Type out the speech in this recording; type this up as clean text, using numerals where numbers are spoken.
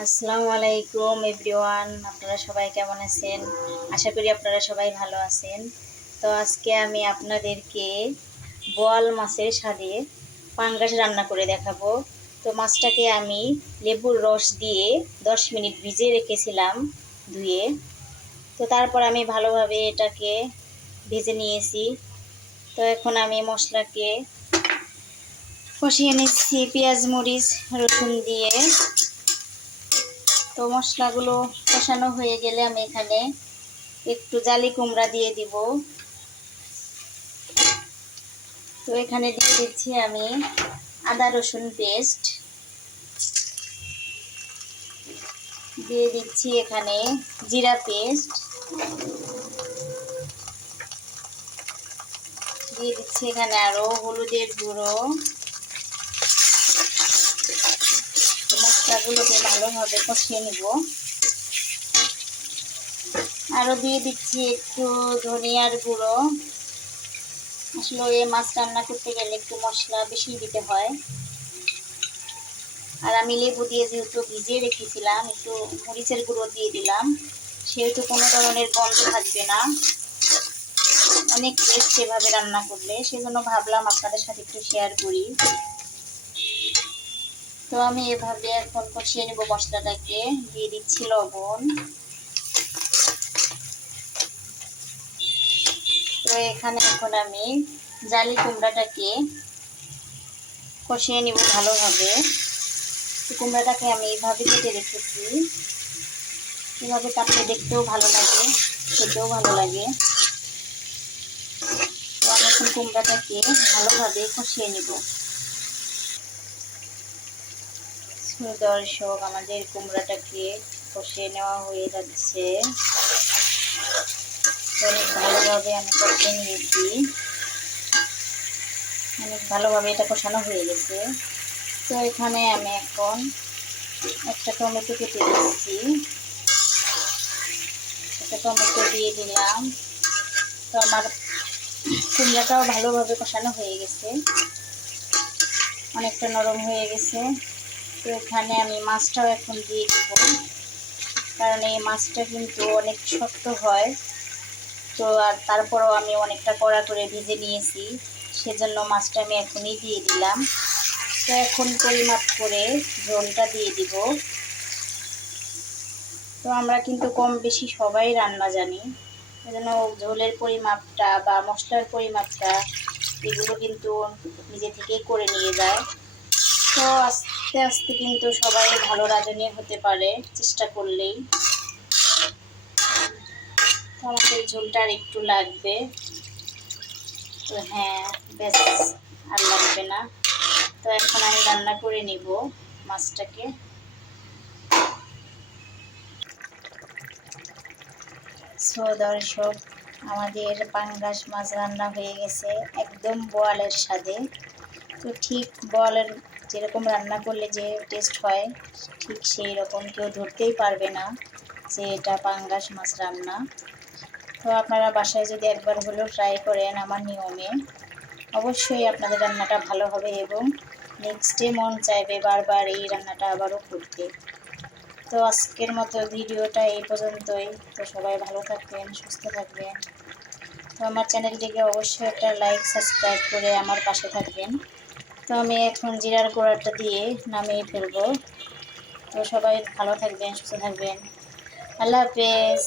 আসসালামু আলাইকুম এভরিওয়ান, আপনারা সবাই কেমন আছেন? আশা করি আপনারা সবাই ভালো আছেন। তো আজকে আমি আপনাদেরকে বোয়াল মাছের স্বাদে পাঙ্গাস রান্না করে দেখাবো। তো মাছটাকে আমি লেবুর রস দিয়ে 10 মিনিট ভিজিয়ে রেখেছিলাম ধুয়ে। তো তারপর আমি ভালোভাবে এটাকে ভেজে নিয়েছি। তো এখন আমি মশলাকে কষিয়ে নিচ্ছি পেঁয়াজ মরিচ রসুন দিয়ে। তো মশলাগুলো কষানো হয়ে গেলে আমি এখানে একটু জালি কুমড়া দিয়ে দিব। তো এখানে দিয়ে দিচ্ছি আমি আদা রসুন পেস্ট, দিয়ে দিচ্ছি এখানে জিরা পেস্ট, দিয়ে দিচ্ছি এখানে আরও হলুদের গুঁড়ো। মশলাগুলোকে ভালোভাবে কষিয়ে নেব। আরও দিয়ে দিচ্ছি একটু ধনিয়ার গুঁড়ো। আসলে এই মাছ রান্না করতে গেলে একটু মশলা বেশি দিতে হয়। আর আমি লেবু দিয়ে যেহেতু ভিজিয়ে রেখেছিলাম, একটু মরিচের গুঁড়ো দিয়ে দিলাম, সেহেতু কোনো ধরনের গন্ধ থাকবে না, অনেক টেস্ট এভাবে রান্না করলে। সেজন্য ভাবলাম আপনাদের সাথে একটু শেয়ার করি। তো আমি এভাবে এখন কষিয়ে নেব মশলাটাকে। দিয়ে দিচ্ছি লবণ। তো এখানে এখন আমি জালি কুমড়াটাকে কষিয়ে নিব ভালোভাবে। কুমড়াটাকে আমি এইভাবে কেটে রেখেছি। এভাবে কাটলে দেখতেও ভালো লাগে, খেতেও ভালো লাগে। তো আমি এখন কুমড়াটাকে ভালোভাবে কষিয়ে নিব। দর্শক, আমাদের কুমড়াটাকে কষিয়ে নেওয়া হয়ে যাচ্ছে। অনেক ভালোভাবে আমি কষিয়ে নিয়েছি, অনেক ভালোভাবে এটা কষানো হয়ে গেছে। তো এখানে আমি এখন একটা টমেটো কেটে দিচ্ছি, একটা টমেটো দিয়ে দিলাম। তো আমার কুমড়াটাও ভালোভাবে কষানো হয়ে গেছে, অনেকটা নরম হয়ে গেছে। তো এখানে আমি মাছটাও এখন দিয়ে দেব, কারণ এই মাছটা কিন্তু অনেক শক্ত হয়। তো আর তারপরও আমি অনেকটা কড়া করে ভেজে নিয়েছি, সেজন্য মাছটা আমি এখনই দিয়ে দিলাম। তো এখন পরিমাপ করে ঝোলটা দিয়ে দিব। তো আমরা কিন্তু কম বেশি সবাই রান্না জানি, সেজন্য ঝোলের পরিমাপটা বা মশলার পরিমাপটা এগুলো কিন্তু নিজে থেকেই করে নিয়ে যায়। তো আস্তে আস্তে কিন্তু সবাই ভালো রাঁধুনি হতে পারে চেষ্টা করলেই। তো আমাদের ঝোলটা আর একটু লাগবে। তো হ্যাঁ, ব্যাস, আর লাগবে না। তো এখন আমি রান্না করে নিব মাছটাকে। সো দর্শক, আমাদের পাঙ্গাস মাছ রান্না হয়ে গেছে একদম বোয়ালের স্বাদে। তো ঠিক বোয়ালের যেরকম রান্না করলে যে টেস্ট হয়, ঠিক সেই রকম কেউ ধরতেই পারবে না যে এটা পাঙ্গাস মাছ রান্না। তো আপনারা বাসায় যদি একবার হলেও ট্রাই করেন আমার নিয়মে, অবশ্যই আপনাদের রান্নাটা ভালো হবে এবং নেক্সটে মন চাইবে বারবার এই রান্নাটা আবারও করতে। তো আজকের মতো ভিডিওটা এই পর্যন্তই। তো সবাই ভালো থাকবেন, সুস্থ থাকবেন। তো আমার চ্যানেলটিকে অবশ্যই একটা লাইক সাবস্ক্রাইব করে আমার পাশে থাকবেন। তো আমি এখন জিরার গুঁড়াটা দিয়ে নামিয়ে ফেলবো। তো সবাই ভালো থাকবেন, সুস্থ থাকবেন। আল্লাহ হাফেজ।